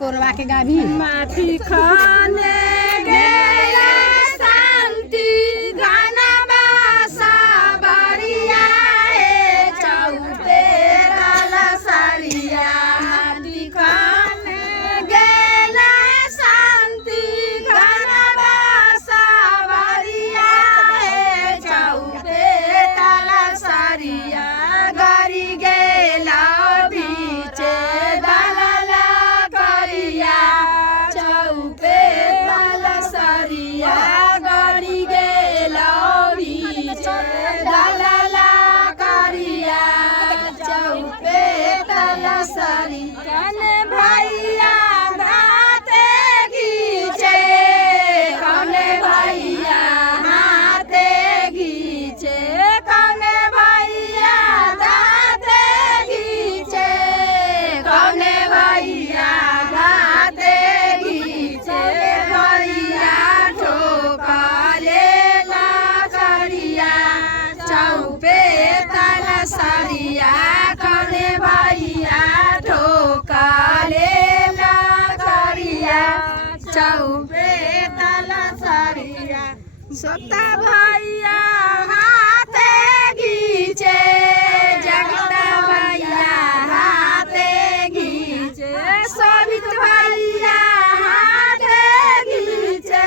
कोरवा के गाभी माटी खाने गेला शांति गाना बासा बड़िया है चौथे डाला साड़िया माटी खाने गेला शांति गाना बासा बड़िया है चौथे डाला साड़िया गरी गेला बीचे कन भैया हाथे घीचे कन भैया हाथे घीचे कन भैया हाथे घीचे कन भैया हाथे घीचे भैया ठोकले ना करिया चौपे तल सरिया कन भैया ठोकले ना करिया चौपे तल सरिया सोता भैया हाथे घीचे जगता भैया हाथे घीचे सोभित भैया हाथे घीचे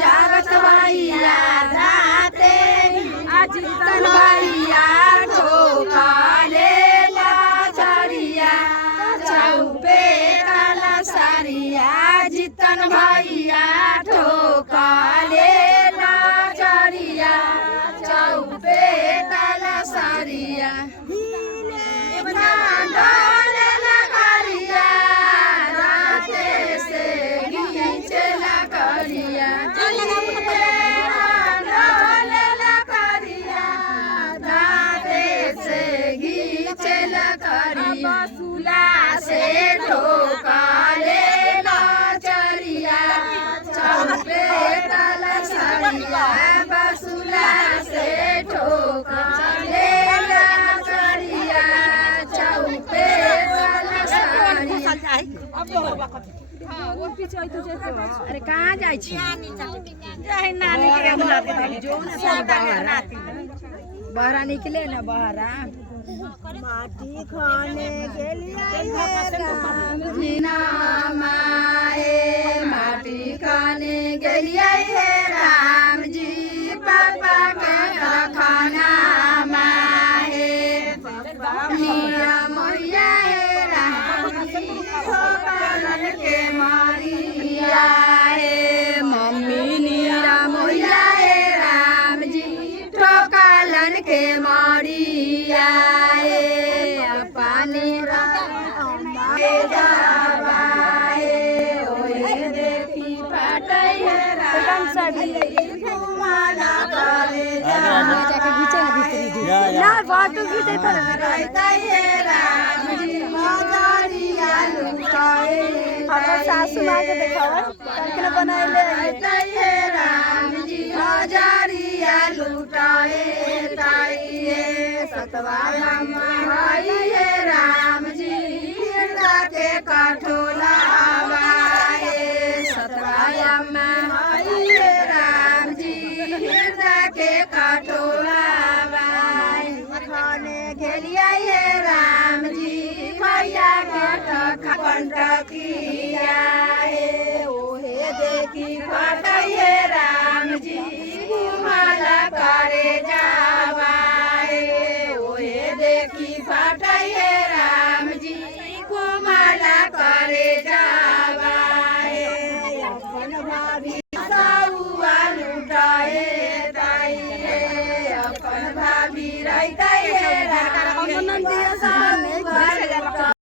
जगत भैया हाथे अजितन भैया ठोकले ना चरिया चौपे तल सरिया जितन भैया ठोकले ना चरिया चौपे तल सरिया ढोले ना करिया राते से घीचे ना करिया ढोले ना करिया राते से घीचे ना करिया बसुला से ठोकले ना चरिया चौपे तल सरिया बसुला से ठोकले ना चरिया चौपे तल सरिया अरे कहाँ जाइ छी नानी के बुलाते जो ना बहरा निकले ना बहरा माटी खाने के लिए जीना माए माटी खाने गेलिए हे राम जी पापा का खाना माए मीरा मैया हे राम जी ठोकरन के मारिया हे मम्मी नीरा मैया हे राम जी ठोकरन के मारिया पानी देखी पटै जाके घीचे ना भीतरी ना बात घीचे सासू माँ के देखावा करके बनाए राम जी हजारिया लुटाए ताइए सतवा भाई राम जी के कठोला सतवा भाई राम जी के कठोला खाने गेलिए राम जी भैया के कंटकिया ओहे देखी